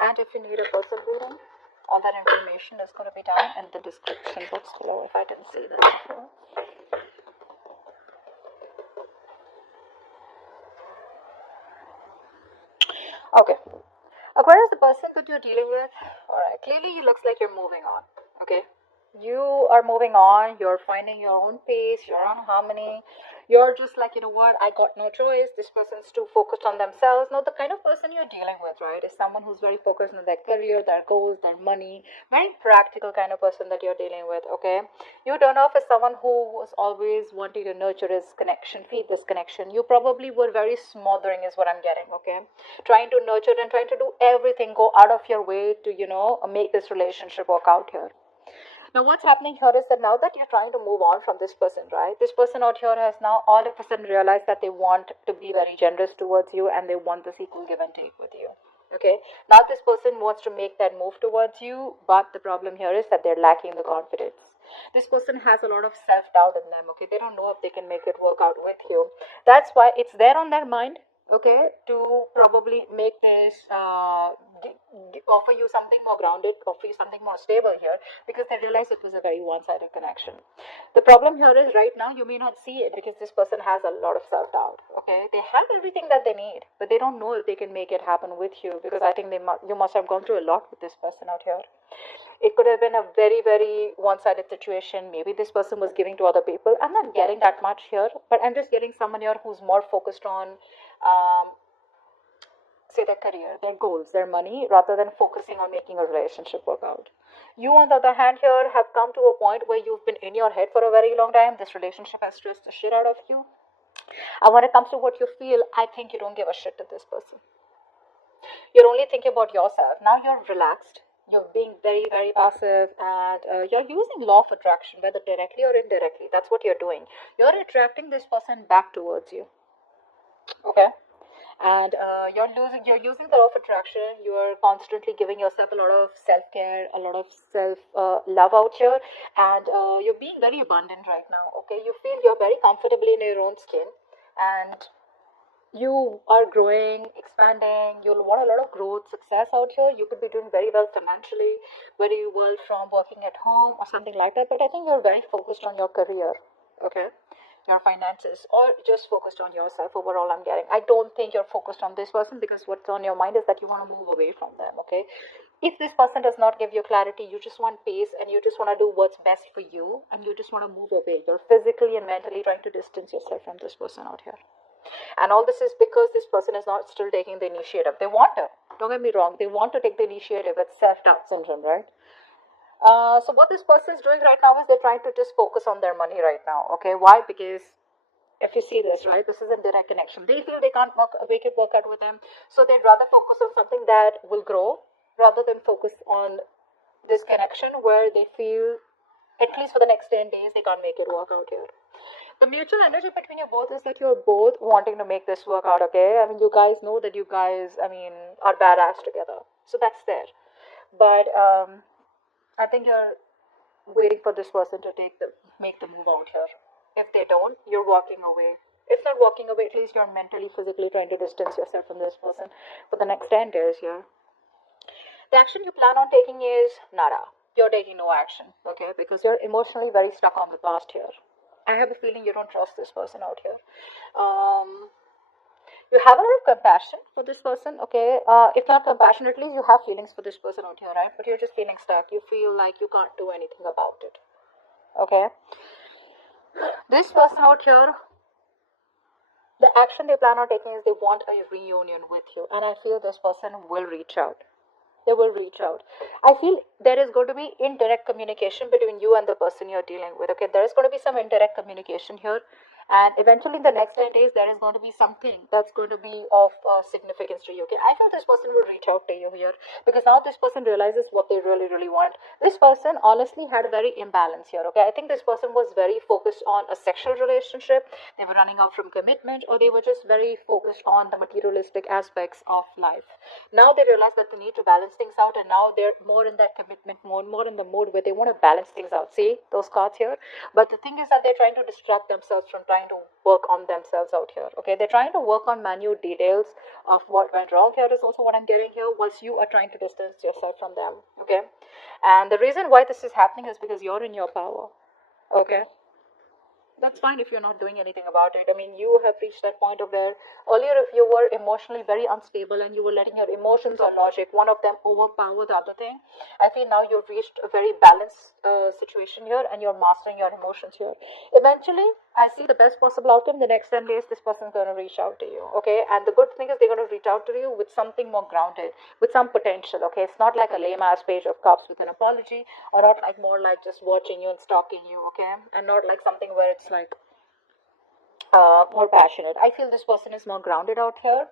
And if you need a personal reading, all that information is going to be down in the description box below, if I didn't say that before. Okay. Aquarius, the person that you're dealing with, alright, clearly it looks like you're moving on. Okay. You are moving on, you're finding your own pace, your own harmony. You're just like, you know what, I got no choice. This person's too focused on themselves. Now, the kind of person you're dealing with, right, is someone who's very focused on their career, their goals, their money, very practical kind of person that you're dealing with, okay? You turn off as someone who was always wanting to nurture this connection, feed this connection. You probably were very smothering, is what I'm getting, okay? Trying to nurture and trying to do everything, go out of your way to, make this relationship work out here. Now, what's happening here is that now that you're trying to move on from this person, right? This person out here has now all of a sudden realized that they want to be very generous towards you and they want this equal give and take with you. Okay. Now, this person wants to make that move towards you, but the problem here is that they're lacking the confidence. This person has a lot of self doubt in them. Okay. They don't know if they can make it work out with you. That's why it's there on their mind, okay, to probably make this offer you something more grounded, offer you something more stable here, because they realize it was a very one-sided connection. The problem here is right now you may not see it because this person has a lot of self-doubt. Okay, they have everything that they need, but they don't know if they can make it happen with you, because I think you must have gone through a lot with this person out here. It could have been a very, very one-sided situation. Maybe this person was giving to other people. I'm not getting that much here, but I'm just getting someone here who's more focused on um, say their career, their goals, their money, rather than focusing on making a relationship work out. You, on the other hand, here have come to a point where you've been in your head for a very long time. This relationship has stressed the shit out of you. And when it comes to what you feel, I think you don't give a shit to this person. You're only thinking about yourself. Now you're relaxed. You're being very, very passive, and you're using law of attraction, whether directly or indirectly. That's what you're doing. You're attracting this person back towards you. Okay, and you're using the law of attraction. You're constantly giving yourself a lot of self-care, a lot of self love out here, and you're being very abundant right now. Okay, you feel you're very comfortably in your own skin, and you are growing, expanding. You'll want a lot of growth, success out here. You could be doing very well financially, very well from working at home or something like that, but I think you're very focused on your career. Okay, your finances, or just focused on yourself overall. I'm getting, I don't think you're focused on this person, because what's on your mind is that you want to move away from them. Okay, if this person does not give you clarity, you just want peace and you just want to do what's best for you, and you just want to move away. You're physically and mentally trying to distance yourself from this person out here, and all this is because this person is not still taking the initiative. They want to, don't get me wrong, they want to take the initiative. It's self-doubt syndrome, right? So what this person is doing right now is they're trying to just focus on their money right now. Okay, why? Because if you see this, right, this is a direct connection. They feel they can't make it work out with them, so they'd rather focus on something that will grow rather than focus on this connection where they feel, at least for the next 10 days, they can't make it work out here. The mutual energy between you both is that you're both wanting to make this work out. Okay, I mean, you guys know that you guys, I mean, are badass together, so that's there. But I think you're waiting for this person to make the move out here. If they don't, you're walking away. If not walking away, at least you're mentally, physically trying to distance yourself from this person for the next 10 days here. The action you plan on taking is nada. You're taking no action, okay? Because you're emotionally very stuck on the past here. I have a feeling you don't trust this person out here. Um, you have a lot of compassion for this person, okay? If not compassion, at least you have feelings for this person out here, right? But you're just feeling stuck. You feel like you can't do anything about it, okay? This person out here, the action they plan on taking is they want a reunion with you, and I feel this person will reach out. They will reach out. I feel there is going to be indirect communication between you and the person you're dealing with. Okay, there is going to be some indirect communication here, and eventually in the next 10 days there is going to be something that's going to be of significance to you. Okay, I feel this person will reach out to you here, because now this person realizes what they really, really want. This person honestly had a very imbalance here. Okay, I think this person was very focused on a sexual relationship. They were running out from commitment, or they were just very focused on the materialistic aspects of life. Now they realize that they need to balance things out, and now they're more in that commitment mode, more in the mode where they want to balance things out. See those cards here? But the thing is that they're trying to distract themselves from trying trying to work on themselves out here. Okay, they're trying to work on minute details of what went wrong here is also what I'm getting here, whilst you are trying to distance yourself from them. Okay, and the reason why this is happening is because you're in your power. Okay, that's fine if you're not doing anything about it. I mean, you have reached that point of where earlier, if you were emotionally very unstable and you were letting your emotions or logic, one of them overpower the other thing, I feel now you've reached a very balanced situation here and you're mastering your emotions here. Eventually, I see the best possible outcome. The next 10 days, this person's going to reach out to you. Okay, and the good thing is they're going to reach out to you with something more grounded, with some potential. Okay, it's not like a lame ass page of cups with an apology, or not like more like just watching you and stalking you. Okay, and not like something where it's like more passionate. I feel this person is more grounded out here.